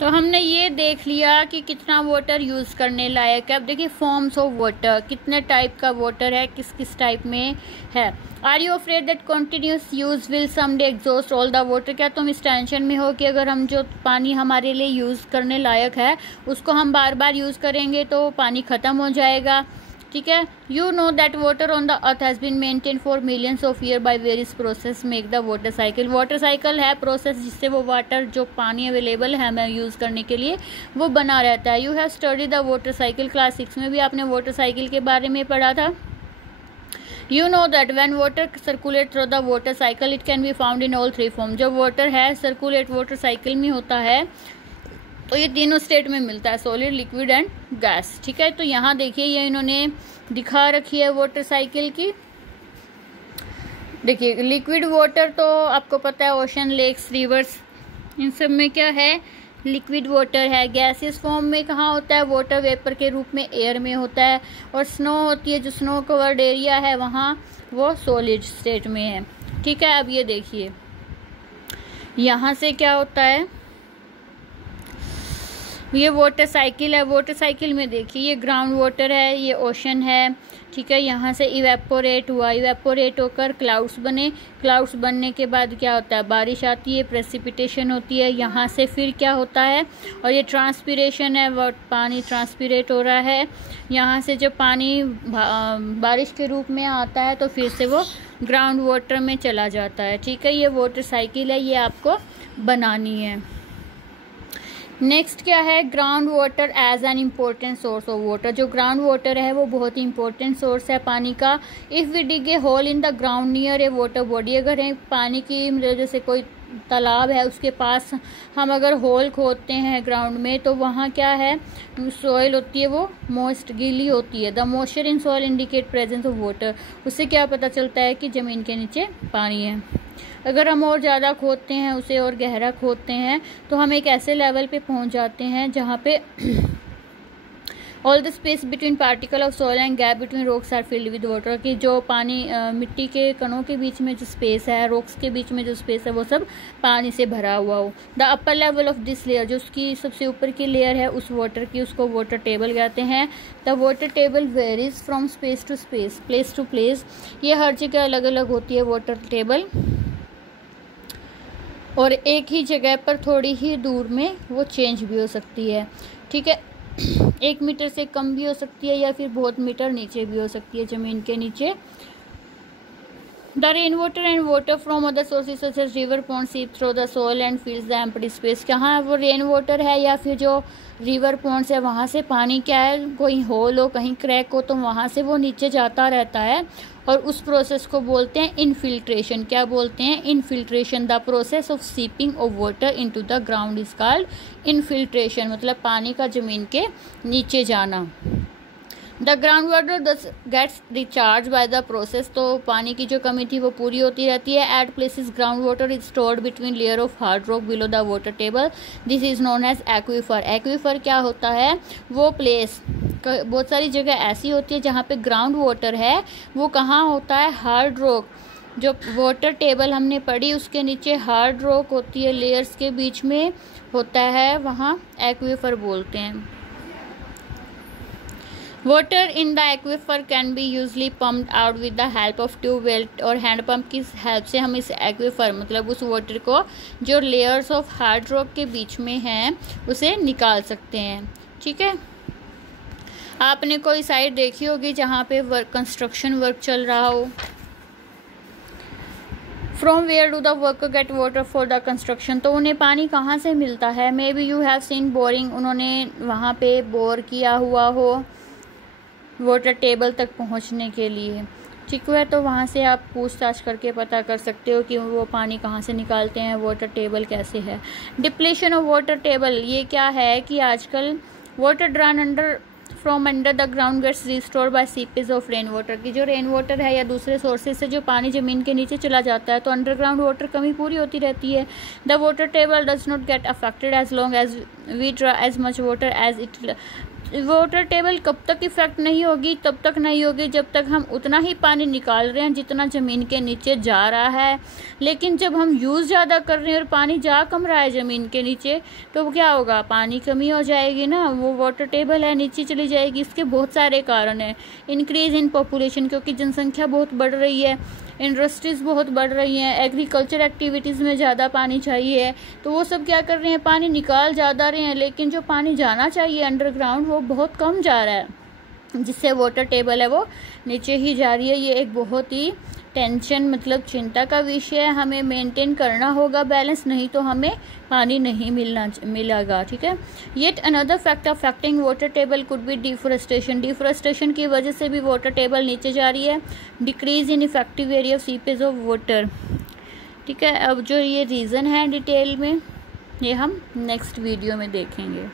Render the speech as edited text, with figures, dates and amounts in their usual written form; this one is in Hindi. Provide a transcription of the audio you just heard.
तो हमने ये देख लिया कि कितना वाटर यूज़ करने लायक है। अब देखिए फॉर्म्स ऑफ वाटर, कितने टाइप का वाटर है, किस किस टाइप में है। Are you afraid that continuous use will someday exhaust all the water? क्या तुम इस टेंशन में हो कि अगर हम जो पानी हमारे लिए यूज़ करने लायक है उसको हम बार बार यूज़ करेंगे तो पानी ख़त्म हो जाएगा। ठीक है। You know that water on the earth has been maintain for millions of year by various process make the water cycle. Water cycle है प्रोसेस जिससे वो वाटर जो पानी अवेलेबल है हमें यूज़ करने के लिए वो बना रहता है। You have study the water cycle, class 6 में भी आपने वाटर साइकिल के बारे में पढ़ा था। You know that when water circulate through the water cycle it can be found in all three form। जब वाटर है सर्कुलेट वाटर साइकिल में होता है तो ये तीनों स्टेट में मिलता है, सॉलिड, लिक्विड एंड गैस। ठीक है। तो यहाँ देखिए ये इन्होंने दिखा रखी है वाटर साइकिल की। देखिए लिक्विड वाटर तो आपको पता है ओशन, लेक्स, रिवर्स, इन सब में क्या है लिक्विड वाटर है। गैसियस फॉर्म में कहाँ होता है, वाटर वेपर के रूप में एयर में होता है। और स्नो होती है, जो स्नो कवर्ड एरिया है वहाँ वो सॉलिड स्टेट में है। ठीक है। अब ये देखिए यहाँ से क्या होता है, ये वाटर साइकिल है। वाटर साइकिल में देखिए ये ग्राउंड वाटर है, ये ओशन है। ठीक है। यहाँ से इवेपोरेट हुआ, इवेपोरेट होकर क्लाउड्स बने, क्लाउड्स बनने के बाद क्या होता है बारिश आती है, प्रेसिपिटेशन होती है। यहाँ से फिर क्या होता है, और ये ट्रांसपीरेशन है, वो पानी ट्रांसपीरेट हो रहा है। यहाँ से जब पानी बारिश के रूप में आता है तो फिर से वो ग्राउंड वाटर में चला जाता है। ठीक है। ये वाटर साइकिल है, ये आपको बनानी है। नेक्स्ट क्या है, ground water as an important source of water. जो ग्राउंड वाटर है वो बहुत ही इंपॉर्टेंट सोर्स है पानी का। If we dig a hole in the ground near a water body, अगर पानी की मतलब जैसे कोई तालाब है उसके पास हम अगर होल खोदते हैं ग्राउंड में तो वहाँ क्या है सॉइल होती है वो मॉइस्ट, गीली होती है। The moisture in soil indicate presence of water. उससे क्या पता चलता है कि ज़मीन के नीचे पानी है। अगर हम और ज़्यादा खोदते हैं, उसे और गहरा खोदते हैं तो हम एक ऐसे लेवल पे पहुंच जाते हैं जहाँ पे all the space between particle of soil and gap between rocks are filled with water. कि जो पानी मिट्टी के कणों के बीच में जो स्पेस है, रॉक्स के बीच में जो स्पेस है वो सब पानी से भरा हुआ हो। The upper level of this layer, जो उसकी सबसे ऊपर की लेयर है उस वाटर की, उसको वाटर टेबल कहते हैं। The water table varies from space to space, place to place. ये हर जगह अलग अलग होती है वाटर टेबल, और एक ही जगह पर थोड़ी ही दूर में वो चेंज भी हो सकती है। ठीक है। 1 मीटर से कम भी हो सकती है या फिर बहुत मीटर नीचे भी हो सकती है ज़मीन के नीचे। The rain water and water from other sources such as river, pond seep through the soil and fills the empty space. कहाँ वो रेन वाटर है या फिर जो रिवर पॉन्ड्स है वहाँ से पानी क्या है, कोई होल हो, कहीं क्रैक हो तो वहाँ से वो नीचे जाता रहता है और उस प्रोसेस को बोलते हैं इनफिल्ट्रेशन। क्या बोलते हैं, infiltration. The process of seeping of water into the ground is called infiltration, मतलब पानी का ज़मीन के नीचे जाना। The ground water thus gets recharge by the process. तो पानी की जो कमी थी वो पूरी होती रहती है। At places ground water is stored between layer of hard rock below the water table, this is known as aquifer. Aquifer क्या होता है, वो प्लेस, बहुत सारी जगह ऐसी होती है जहाँ पे ग्राउंड वाटर है, वो कहाँ होता है, हार्ड रॉक। जो वाटर टेबल हमने पढ़ी उसके नीचे हार्ड रॉक होती है, लेयर्स के बीच में होता है, वहाँ एक्वीफर बोलते हैं। Water in the aquifer can be usually pumped out with the help of tubewell और हैंड पंप की हेल्प से हम इस एक्वीफर मतलब उस वाटर को जो लेयर्स ऑफ हार्ड रॉक के बीच में हैं उसे निकाल सकते हैं। ठीक है। आपने कोई साइट देखी होगी जहाँ पे कंस्ट्रक्शन वर्क चल रहा हो। From where do the worker get water for the construction, तो उन्हें पानी कहाँ से मिलता है। Maybe you have seen boring, उन्होंने वहाँ पे बोर किया हुआ हो वाटर टेबल तक पहुँचने के लिए। ठीक है। तो वहाँ से आप पूछताछ करके पता कर सकते हो कि वो पानी कहाँ से निकालते हैं, वाटर टेबल कैसे है। डिप्लेशन ऑफ वाटर टेबल, ये क्या है कि आजकल water drawn under from under the ground gets restored by seepage of rain water. की जो रेन वाटर है या दूसरे सोर्सेज से जो पानी ज़मीन के नीचे चला जाता है तो अंडरग्राउंड वाटर कमी पूरी होती रहती है। The water table does not get affected as long as we draw as much water as it water table कब तक इफेक्ट नहीं होगी, तब तक नहीं होगी जब तक हम उतना ही पानी निकाल रहे हैं जितना ज़मीन के नीचे जा रहा है। लेकिन जब हम यूज़ ज़्यादा कर रहे हैं और पानी जा कम रहा है ज़मीन के नीचे, तो क्या होगा, पानी कमी हो जाएगी ना, वो वाटर टेबल है नीचे चली जाएगी। इसके बहुत सारे कारण हैं। इंक्रीज इन पॉपुलेशन, क्योंकि जनसंख्या बहुत बढ़ रही है, इंडस्ट्रीज़ बहुत बढ़ रही हैं, एग्रीकल्चर एक्टिविटीज़ में ज़्यादा पानी चाहिए, तो वो सब क्या कर रहे हैं, पानी निकाल ज़्यादा रहे हैं, लेकिन जो पानी जाना चाहिए अंडरग्राउंड वो बहुत कम जा रहा है, जिससे वाटर टेबल है वो नीचे ही जा रही है। ये एक बहुत ही टेंशन मतलब चिंता का विषय है। हमें मेंटेन करना होगा बैलेंस, नहीं तो हमें पानी नहीं मिलेगा। ठीक है। Yet another factor affecting water table could be deforestation. Deforestation की वजह से भी वाटर टेबल नीचे जा रही है। Decrease in effective area of seepage of water. ठीक है। अब जो ये रीज़न है डिटेल में, ये हम नेक्स्ट वीडियो में देखेंगे।